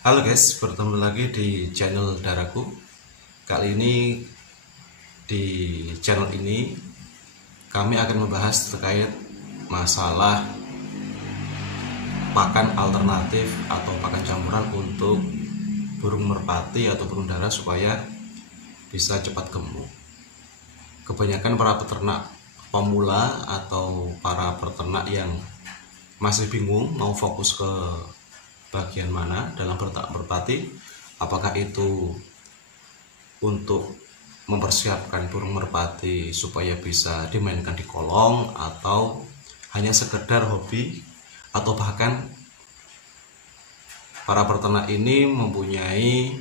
Halo guys, bertemu lagi di channel Daraku. Kali ini di channel ini kami akan membahas terkait masalah pakan alternatif atau pakan campuran untuk burung merpati atau burung dara supaya bisa cepat gemuk. Kebanyakan para peternak pemula atau para peternak yang masih bingung mau fokus ke bagian mana dalam berternak merpati, apakah itu untuk mempersiapkan burung merpati supaya bisa dimainkan di kolong, atau hanya sekedar hobi, atau bahkan para peternak ini mempunyai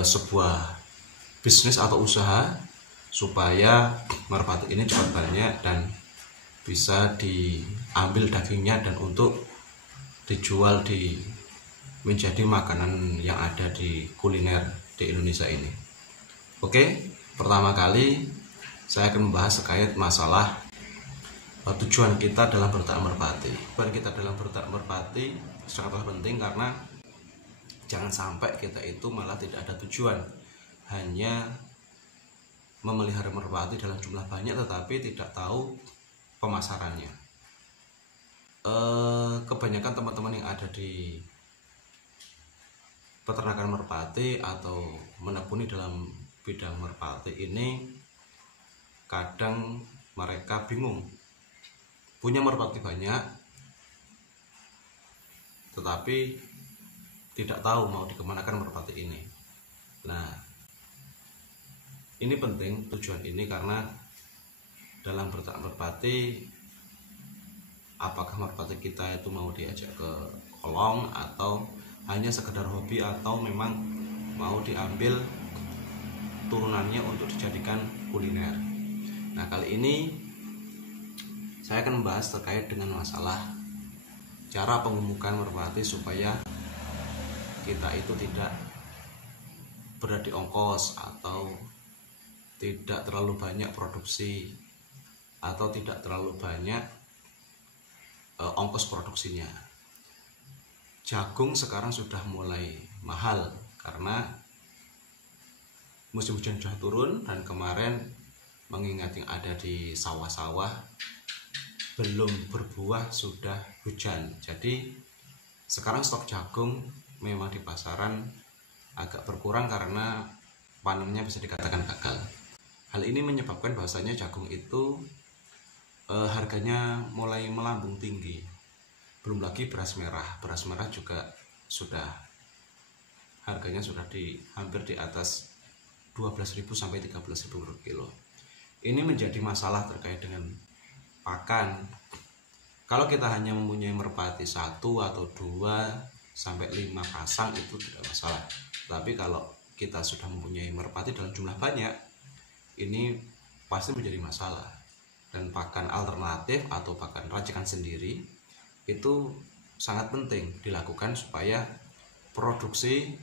sebuah bisnis atau usaha supaya merpati ini cepat banyak dan bisa diambil dagingnya dan untuk dijual menjadi makanan yang ada di kuliner di Indonesia ini. Oke, pertama kali saya akan membahas terkait masalah tujuan kita dalam berternak merpati. Tujuan kita dalam berternak merpati sangatlah penting karena jangan sampai kita itu malah tidak ada tujuan, hanya memelihara merpati dalam jumlah banyak tetapi tidak tahu pemasarannya. Kebanyakan teman-teman yang ada di peternakan merpati atau menekuni dalam bidang merpati ini kadang mereka bingung, punya merpati banyak tetapi tidak tahu mau dikemanakan merpati ini. Nah, ini penting tujuan ini karena dalam berternak merpati, apakah merpati kita itu mau diajak ke kolong atau hanya sekedar hobi, atau memang mau diambil turunannya untuk dijadikan kuliner. Nah, kali ini saya akan membahas terkait dengan masalah cara pengemukan merpati supaya kita itu tidak berat di ongkos atau tidak terlalu banyak produksi atau tidak terlalu banyak ongkos produksinya. Jagung sekarang sudah mulai mahal karena musim hujan sudah turun, dan kemarin mengingat yang ada di sawah-sawah belum berbuah sudah hujan. Jadi sekarang stok jagung memang di pasaran agak berkurang karena panennya bisa dikatakan gagal. Hal ini menyebabkan bahwasanya jagung itu harganya mulai melambung tinggi. Belum lagi beras merah juga sudah harganya sudah hampir di atas 12.000 sampai 13.000 per kilo. Ini menjadi masalah terkait dengan pakan. Kalau kita hanya mempunyai merpati 1 atau 2 sampai 5 pasang itu tidak masalah. Tapi kalau kita sudah mempunyai merpati dalam jumlah banyak, ini pasti menjadi masalah. Dan pakan alternatif atau pakan racikan sendiri itu sangat penting dilakukan supaya produksi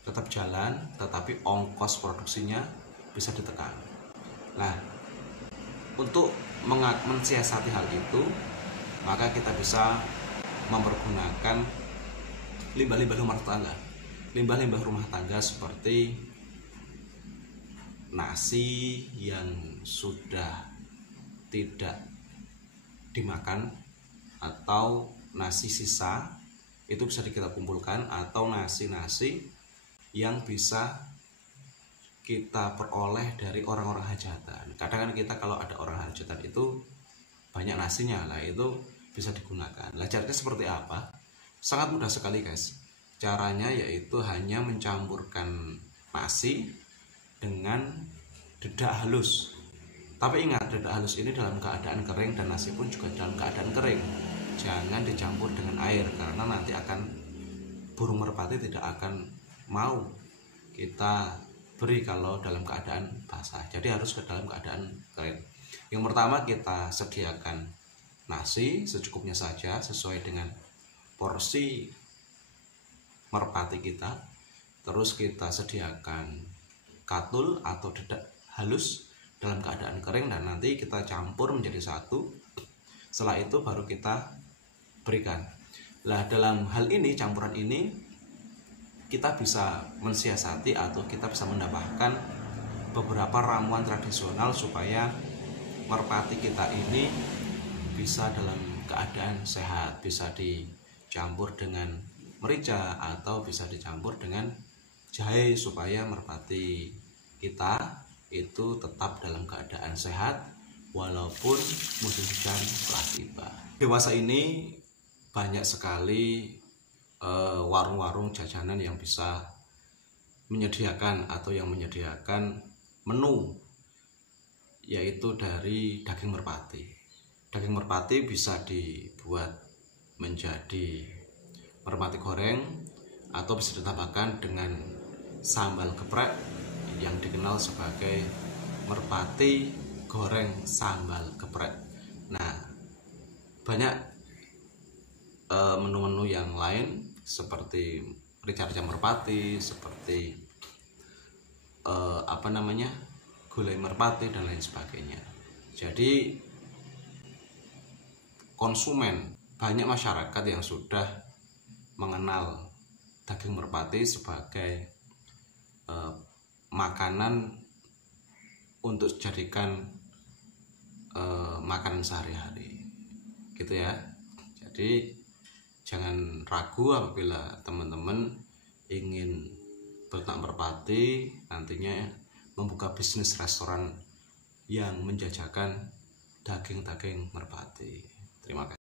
tetap jalan tetapi ongkos produksinya bisa ditekan. Nah, untuk mensiasati hal itu, maka kita bisa mempergunakan limbah-limbah rumah tangga. Limbah-limbah rumah tangga seperti nasi yang sudah tidak dimakan atau nasi sisa itu bisa kita kumpulkan, atau nasi-nasi yang bisa kita peroleh dari orang-orang hajatan. Kadang kan kita kalau ada orang hajatan itu banyak nasinya, lah itu bisa digunakan. Lah caranya seperti apa? Sangat mudah sekali guys. Caranya yaitu hanya mencampurkan nasi dengan dedak halus. Tapi ingat, dedak halus ini dalam keadaan kering dan nasi pun juga dalam keadaan kering. Jangan dicampur dengan air karena nanti burung merpati tidak akan mau kita beri kalau dalam keadaan basah. Jadi harus ke dalam keadaan kering. Yang pertama, kita sediakan nasi secukupnya saja sesuai dengan porsi merpati kita. Terus kita sediakan katul atau dedak halus dalam keadaan kering dan nanti kita campur menjadi satu. Setelah itu baru kita berikan. Nah, dalam hal ini, campuran ini kita bisa mensiasati atau kita bisa menambahkan beberapa ramuan tradisional supaya merpati kita ini bisa dalam keadaan sehat. Bisa dicampur dengan merica atau bisa dicampur dengan jahe supaya merpati kita itu tetap dalam keadaan sehat walaupun musim hujan telah tiba. Dewasa ini banyak sekali warung-warung jajanan yang bisa menyediakan atau yang menyediakan menu yaitu dari daging merpati. Daging merpati bisa dibuat menjadi merpati goreng atau bisa ditambahkan dengan sambal geprek yang dikenal sebagai merpati goreng sambal geprek. Nah, banyak menu-menu yang lain seperti rica-rica merpati, seperti gulai merpati dan lain sebagainya. Jadi konsumen, banyak masyarakat yang sudah mengenal daging merpati sebagai makanan untuk dijadikan makanan sehari-hari, gitu ya. Jadi jangan ragu apabila teman-teman ingin berternak merpati, nantinya membuka bisnis restoran yang menjajakan daging-daging merpati. Terima kasih.